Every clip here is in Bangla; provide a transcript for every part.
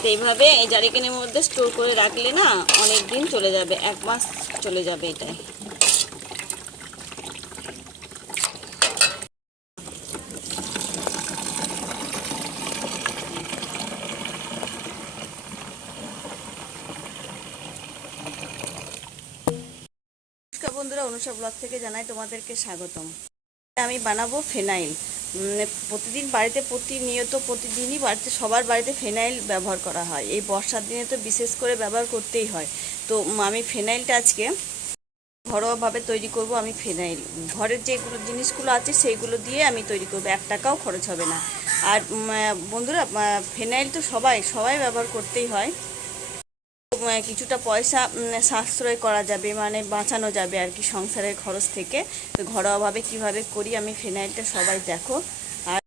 তো এইভাবে এই জারিকানের মধ্যে স্টোর করে রাখলে না অনেক দিন চলে যাবে, এক মাস চলে যাবে এটাই। বন্ধুরা, অনুষা ব্লগ থেকে জানাই তোমাদেরকে স্বাগতম। আমি বানাবো ফেনাইল। প্রতিদিন বাড়িতে প্রতিনিয়ত প্রতিদিনই বাড়িতে, সবার বাড়িতে ফেনাইল ব্যবহার করা হয়। এই বর্ষার দিনে তো বিশেষ করে ব্যবহার করতেই হয়। তো আমি ফেনাইলটা আজকে ঘরোয়াভাবে তৈরি করব আমি ফেনাইল। ঘরের যেগুলো জিনিসগুলো আছে সেইগুলো দিয়ে আমি তৈরি করব। এক টাকাও খরচ হবে না। আর বন্ধুরা ফেনাইল তো সবাই সবাই ব্যবহার করতেই হয়। কিছুটা পয়সা সাশ্রয় করা যাবে মানে বাঁচানো যাবে আর কি সংসারের খরচ থেকে। তো ঘরোয়াভাবে কীভাবে করি আমি ফেনাইলটা সবাই দেখো। আর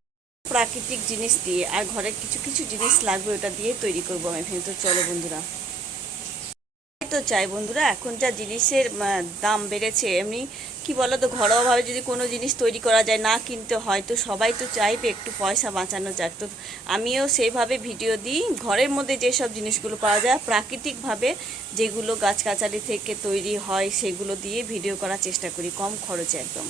প্রাকৃতিক জিনিস দিয়ে, আর ঘরের কিছু কিছু জিনিস লাগবে ওটা দিয়ে তৈরি করব আমি। তো চলো বন্ধুরা। তো চাই বন্ধুরা, এখন যা জিনিসের দাম বেড়েছে, এমনি কি বলো তো ঘরোয়াভাবে যদি কোনো জিনিস তৈরি করা যায়, না কিনতে হয়, তো সবাই তো চাইবে একটু পয়সা বাঁচানো যাক তো আমিও সেইভাবে ভিডিও দিই, ঘরের মধ্যে যেসব জিনিসগুলো পাওয়া যায়, প্রাকৃতিকভাবে যেগুলো গাছগাছালি থেকে তৈরি হয়, সেগুলো দিয়ে ভিডিও করার চেষ্টা করি, কম খরচে একদম।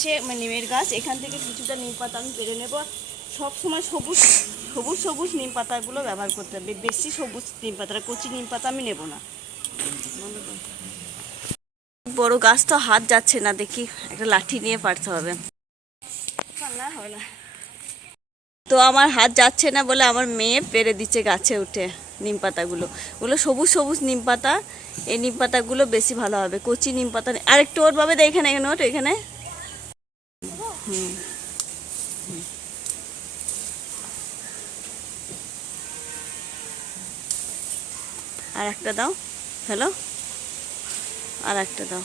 আছে মানে নিমের গাছ এখান থেকে কিছুটা নিম পাতা আমি পেরে নেব। সব সময় সবুজ সবুজ সবুজ নিম পাতাগুলো ব্যবহার করতে হবে। বেশি সবুজ নিম পাতা কচি নিম পাতা আমি নেব না। বড় গাছ তো হাত যাচ্ছে না দেখি একটা লাঠি নিয়ে পারতে হবে। না হবে না। তো আমার হাত যাচ্ছে না বলে আমার মেয়ে পেরে দিচ্ছে গাছে উঠে নিম পাতাগুলো। ওগুলো সবুজ সবুজ নিম পাতা এই নিম পাতাগুলো বেশি ভালো হবে। কচি নিম পাতা আরেকটু ওর পাবে এখানে এখানে ওঠ এখানে। একটা দাও। হ্যালো? আর একটা দাও।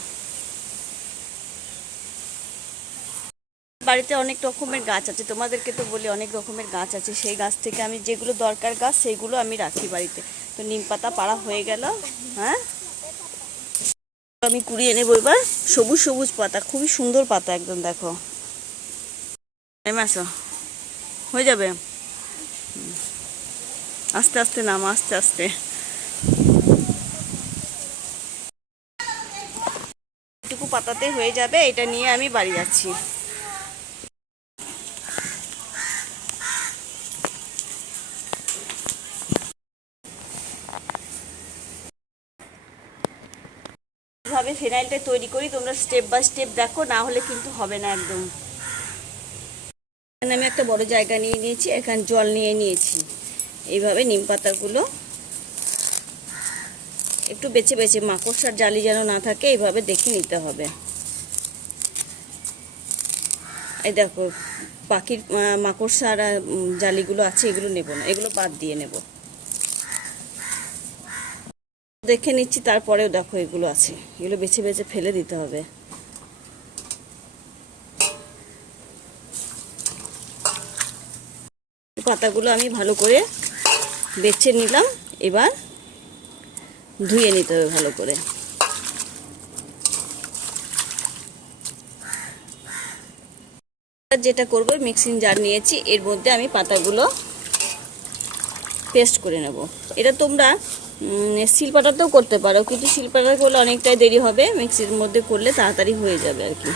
বাড়িতে অনেক রকমের গাছ আছে। তোমাদেরকে তো বলি অনেক রকমের গাছ আছে। সেই গাছ থেকে আমি যেগুলো দরকার গাছ সেইগুলো আমি রাখি বাড়িতে। তো নিম পাতা পাড়া হয়ে গেল। হ্যাঁ? আমি কুড়িয়ে নেব এবার। সবুজ সবুজ পাতা, খুবই সুন্দর পাতা একদম, দেখো। আসো। হয়ে যাবে। আস্তে আস্তে নাম, আস্তে আস্তে। পাতাতে হয়ে যাবে, এটা নিয়ে আমি বাড়ি যাচ্ছি। কীভাবে ফিনাইলটা তৈরি করি, তোমরা স্টেপ বাই স্টেপ দেখো, না হলে কিন্তু হবে না একদম। আমি একটা বড় জায়গা নিয়ে নিয়েছি, এখানে জল নিয়ে নিয়েছি। এইভাবে নিম পাতাগুলো একটু বেছে বেছে মাকড়সার জালি যেন না থাকে, এইভাবে দেখে নিতে হবে। এই দেখো, পাখির মাকড়সার জালিগুলো আছে, এগুলো নেব না, এগুলো বাদ দিয়ে নেব। দেখে নিচ্ছি, তারপরেও দেখো এগুলো আছে, এগুলো বেছে বেছে ফেলে দিতে হবে। পাতাগুলো আমি ভালো করে বেছে নিলাম, এবার ধুয়ে নিতে হবে ভালো করে। যেটা করব মিক্সিং জার নিয়েছি, এর মধ্যে আমি পাতাগুলো পেস্ট করে নেব। এটা তোমরা শিলপাটাতেও করতে পারো, কিন্তু শিলপাটা করলে অনেকটাই দেরি হবে মিক্সির মধ্যে করলে তাড়াতাড়ি হয়ে যাবে আর কি।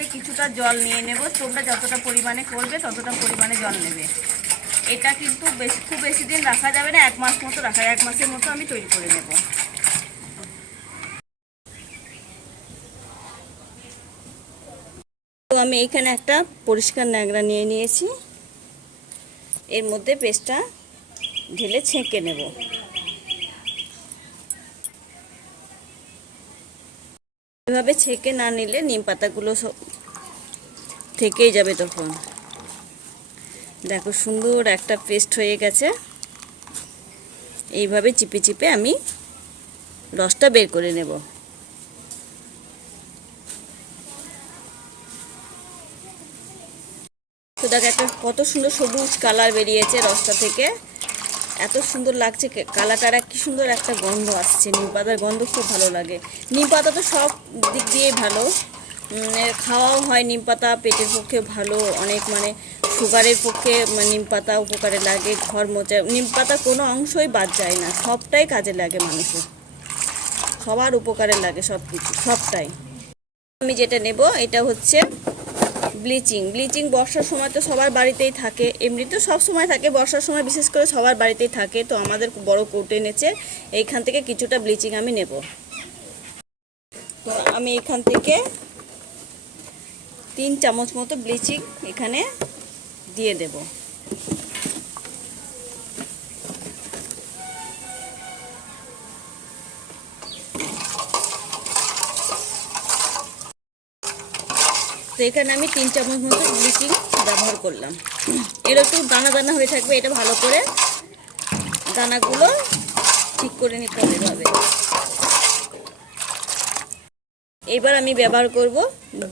মধ্যে কিছুটা জল নিয়ে নেব। তোমরা যতটা পরিমাণে করবে, ততটা পরিমাণে জল নেবে। এটা কিন্তু বেশ, খুব বেশি দিন রাখা যাবে না, এক মাস মতো রাখা, এক মাসের মতো আমি তৈরি করে নেব। তো আমি এইখানে একটা পরিষ্কার ন্যাংরা নিয়ে নিয়েছি। এর মধ্যে পেস্টটা ঢেলে ছেঁকে নেব। এভাবে ছেঁকে না নিলে নিম পাতাগুলো থেকেই যাবে তখন। দেখো সুন্দর একটা পেস্ট হয়ে গেছে। এইভাবে চিপে চিপে আমি রসটা বের করে নেব। তো দেখো একটা কত সুন্দর সবুজ কালার বেরিয়েছে রসটা থেকে। এত সুন্দর লাগছে কালাটার কি সুন্দর একটা গন্ধ আসছে। নিম পাতার গন্ধ খুব ভালো লাগে। নিম পাতা তো সব দিক দিয়েই ভালো। খাওয়াও হয় নিম পাতা, পেটের পক্ষে ভালো, অনেক মানে সুগারের পক্ষে মানে নিম পাতা উপকারে লাগে, ঘর মোচা, নিম পাতা কোনো অংশই বাদ যায় না, সবটাই কাজে লাগে মানুষের। সবার উপকারে লাগে সব কিছু সবটাই। আমি যেটা নেব, এটা হচ্ছে ব্লিচিং। ব্লিচিং বর্ষার সময় তো সবার বাড়িতেই থাকে, এমনি তো সব সময় থাকে, বর্ষার সময় বিশেষ করে সবার বাড়িতেই থাকে, তো আমাদের বড় কৌটো এনেছে, এইখান থেকে কিছুটা ব্লিচিং আমি নেব। তো আমি এখান থেকে তিন চামচ মতো ব্লিচিং এখানে দিয়ে দেব। তো এখানে আমি তিন চামচ মতো ব্লিচিং ব্যবহার করলাম। এর একটু দানা দানা হয়ে থাকবে, এটা ভালো করে দানাগুলো ঠিক করে নিতে হবে এবার আমি ব্যবহার করব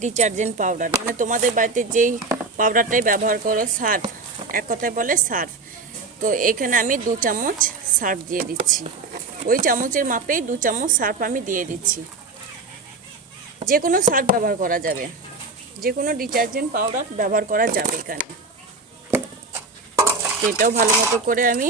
ডিটারজেন্ট পাউডার। মানে তোমাদের বাড়িতে যেই পাউডারটাই ব্যবহার করো, সার্ফ, এক কথায় বলে সার্ফ। তো এখানে আমি দু চামচ সার্ফ দিয়ে দিচ্ছি। ওই চামচের মাপেই দু চামচ সার্ফ আমি দিয়ে দিচ্ছি। যে কোনো সার্ফ ব্যবহার করা যাবে। যে কোনো ডিটারজেন্ট পাউডার ব্যবহার করা যাবে এখানে। এটাও ভালো মতো করে আমি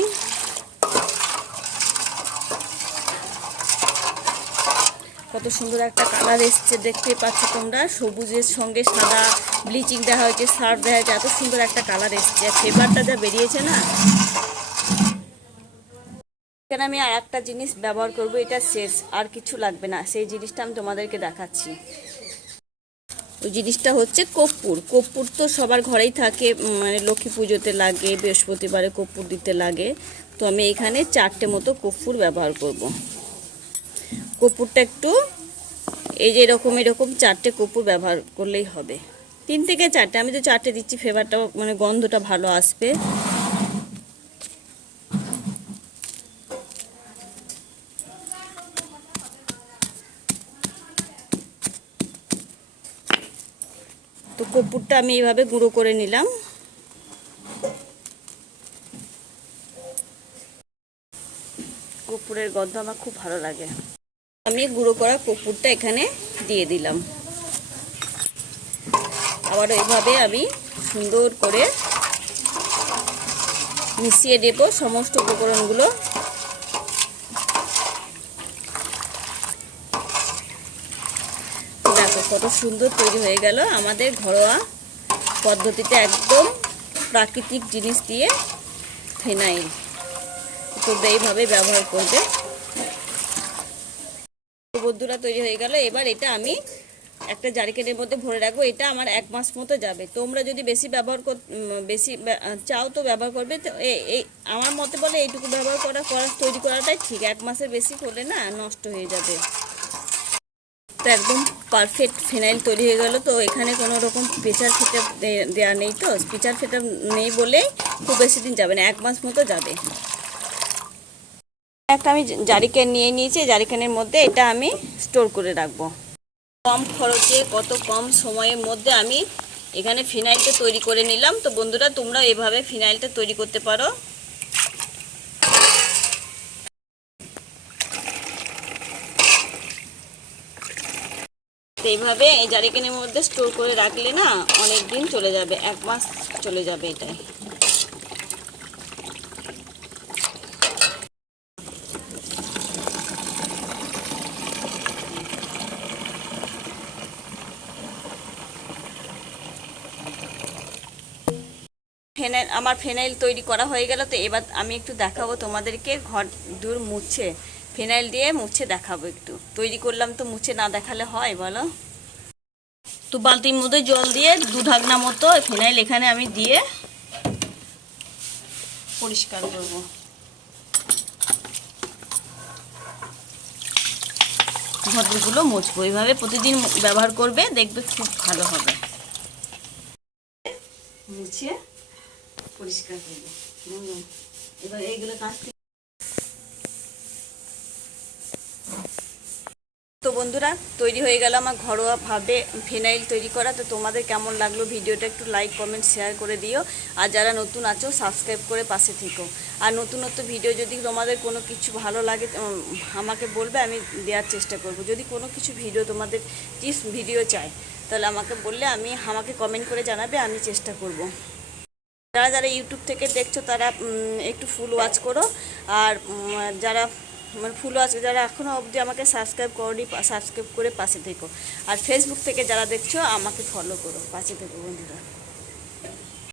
কত সুন্দর একটা কালার এসছে দেখতে পাচ্ছ তোমরা। সবুজের সঙ্গে সাদা ব্লিচিং দেওয়া হয়েছে সার্ফ দেওয়া হয়েছে, এত সুন্দর একটা কালার এসছে। আর ফ্লেভারটা যা বেরিয়েছে না? এখানে আমি আর একটা জিনিস ব্যবহার করব, এটা শেষ, আর কিছু লাগবে না। সেই জিনিসটা আমি তোমাদেরকে দেখাচ্ছি। ওই জিনিসটা হচ্ছে কর্পূর। কর্পূর তো সবার ঘরেই থাকে মানে লক্ষ্মী পুজোতে লাগে, বৃহস্পতিবারে কর্পূর দিতে লাগে। তো আমি এখানে চারটে মতো কর্পূর ব্যবহার করব। কর্পূরটা একটু, এই যে এরকম এরকম চারটে কপুর ব্যবহার করলেই হবে। তিন থেকে চারটে, আমি তো চারটে দিচ্ছি ফ্লেভারটা মানে গন্ধটা ভালো আসবে। তো কর্পূরটা আমি এইভাবে গুঁড়ো করে নিলাম। কর্পূরের গন্ধ আমার খুব ভালো লাগে। আমি গুঁড়ো করা কর্পূরটা এখানে দিয়ে দিলাম। আবার এইভাবে আমি সুন্দর করে মিশিয়ে দেব সমস্ত উপকরণগুলো। দেখো কত সুন্দর তৈরি হয়ে গেল আমাদের ঘরোয়া পদ্ধতিতে একদম প্রাকৃতিক জিনিস দিয়ে ফেনাইল। তোমরা এইভাবে ব্যবহার করবে। তো তৈরি হয়ে গেল। এবার এটা আমি একটা জারিকেনের মধ্যে ভরে রাখব। এটা আমার এক মাস মতো যাবে। তোমরা যদি বেশি ব্যবহার কর বেশি চাও তো ব্যবহার করবে। তো এই আমার মতে বলে এইটুকু ব্যবহার করা করা, তৈরি করাটাই ঠিক। এক মাসের বেশি করলে না নষ্ট হয়ে যাবে। তো একদম পারফেক্ট ফিনাইল তৈরি হয়ে গেল। তো এখানে কোনো রকম প্রেচার ফেটা দে- দেওয়া নেই তো। প্রেচার ফেটা নেই বলেই খুব বেশি দিন যাবে না। এক মাস মতো যাবে। একটা আমি জারিকেন নিয়ে নিয়েছি জারিকেনের মধ্যে এটা আমি স্টোর করে রাখব। কম খরচে, কত কম সময়ের মধ্যে আমি এখানে ফিনাইলটা তৈরি করে নিলাম। তো বন্ধুরা, তোমরা এভাবে ফিনাইলটা তৈরি করতে পারো। এইভাবে এই জারিকেনের মধ্যে স্টোর করে রাখলে না অনেক দিন চলে যাবে, এক মাস চলে যাবে এটাই। ফেনাইল, আমার ফেনাইল তৈরি করা হয়ে গেল, তো এবার আমি একটু দেখাবো তোমাদেরকে, ঘর দূর মুছে, ফেনাইল দিয়ে মুছে দেখাবো একটু। তৈরি করলাম তো মুছে না দেখালে হয়, বলো? তো বালতির মধ্যে জল দিয়ে দু ঢাকনা মতো ফেনাইল এখানে আমি দিয়ে পরিষ্কার করব। ঘরগুলো মুছবো। এইভাবে প্রতিদিন ব্যবহার করবে, দেখবে খুব ভালো হবে। মুছে পরিষ্কার করব। এবার এইগুলো তো বন্ধুরা, তৈরি হয়ে গেল আমার ঘরোয়াভাবে ফিনাইল তৈরি করা। তো তোমাদের কেমন লাগল ভিডিওটা একটু লাইক কমেন্ট শেয়ার করে দিও। আর যারা নতুন আছো সাবস্ক্রাইব করে পাশে থেকো। আর নতুনত্ব ভিডিও যদি তোমাদের কোনো কিছু ভালো লাগে আমাকে বলবে, আমি দেওয়ার চেষ্টা করব। যদি কোনো কিছু ভিডিও তোমাদের, টিপস ভিডিও চাই তাহলে আমাকে বললে, আমি, আমাকে কমেন্ট করে জানাবে, আমি চেষ্টা করব। যারা যারা ইউটিউব থেকে দেখছ তারা একটু ফুল ওয়াচ করো। আর যারা মানে ফুল ওয়াচ যারা এখনও অবধি আমাকে সাবস্ক্রাইব করনি সাবস্ক্রাইব করে পাশে থেকো। আর ফেসবুক থেকে যারা দেখছ, আমাকে ফলো করো, পাশে থেকো বন্ধুরা।